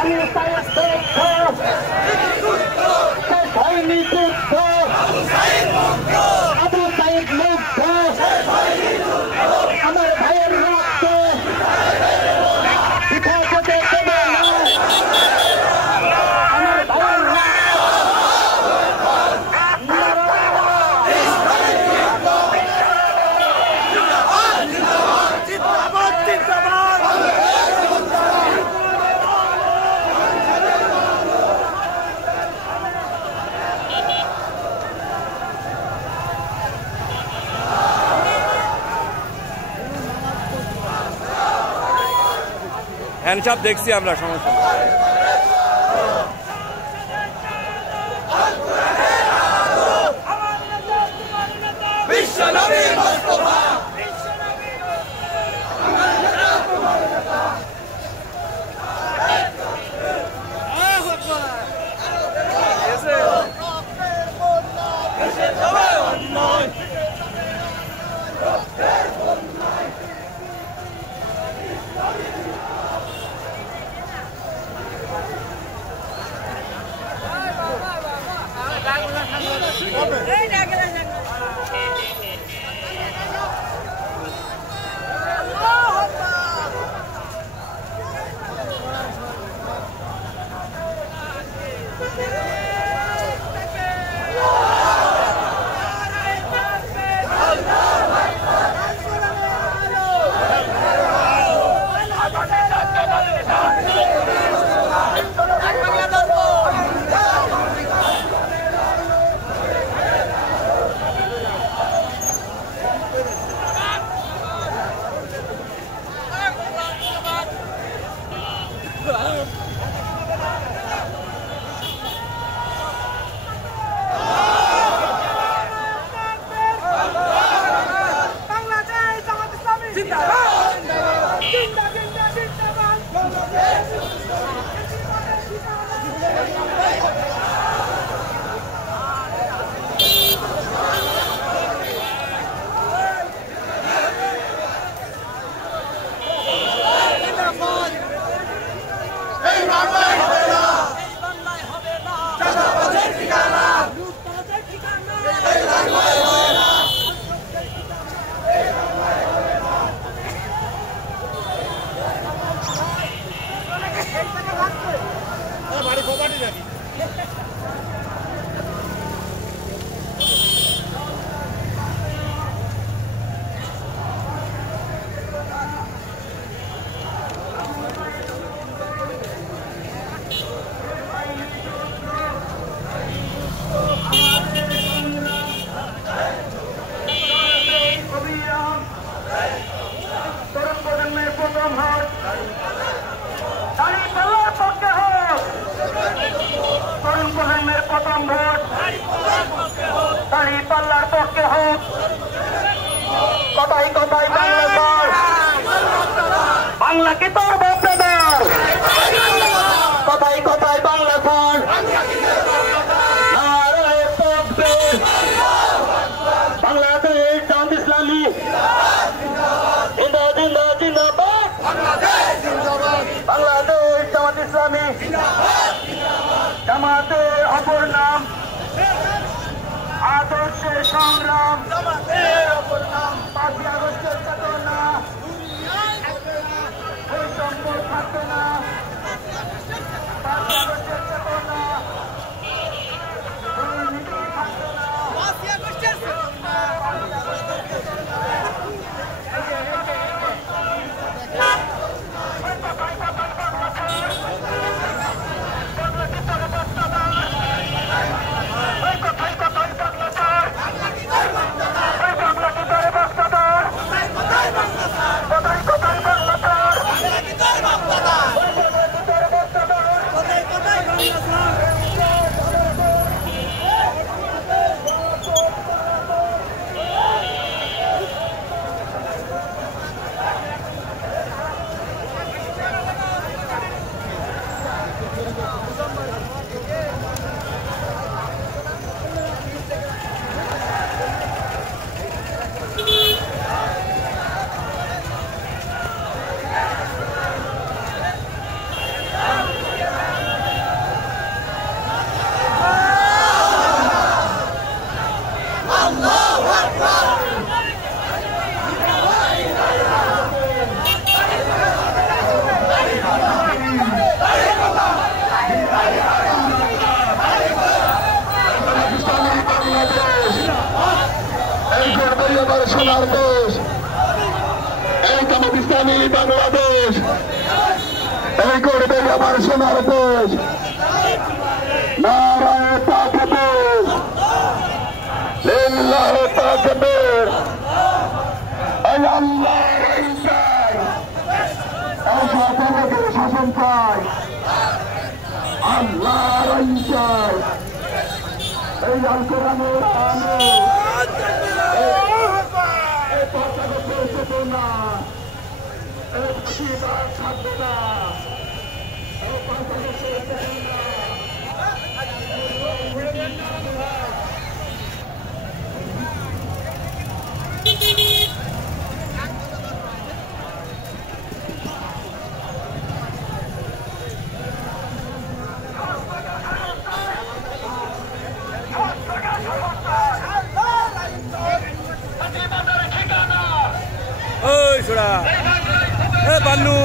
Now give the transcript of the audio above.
আমি সাইদ দক্ষ শেষ হয়নি যুদ্ধ আবু সাইদ মুগ্ধ আমার ভাইয়ের রক্ত পিঠা যেতে দেবে না আমার ভাইয়ের হ্যান্ডসাপ দেখছি আমরা সমস্যা পাল্লার পক্ষে হোক কথাই কথাই বাংলাদেশ বাংলাকে তোর বাপদাদার কথাই কথাই বাংলাদেশ নারায়ে তাকবীর বাংলাদেশ জামাত ইসলামী জিন্দাবাদ জিন্দাবাদ জিন্দাবাদ বাংলাদেশ জামাত ইসলামী জামাতের অপর নাম আদর্শের সংগ্রাম 5ই আগস্টের চেতনা বৈষম্য থাকবে না 5ই আগস্টের চেতনা দুর্নীতি থাকবে না 5ই আগস্টের চেতনা এই করবে আমার সোনার দেশ। নারায়ে তাকবীর, লিল্লাহি তাকবীর। এই আল্লাহর ইচ্ছায় এই স্বাধীনতার শাসন চাই, আল্লাহর ইচ্ছায় এই আল কোরআনের আলো, এই পতাকা পৌঁছতো না, এই প্রতিবাদ থাকবে না, এই পতাকা পৌঁছতো না। ওই ছোড়া এ বান্নু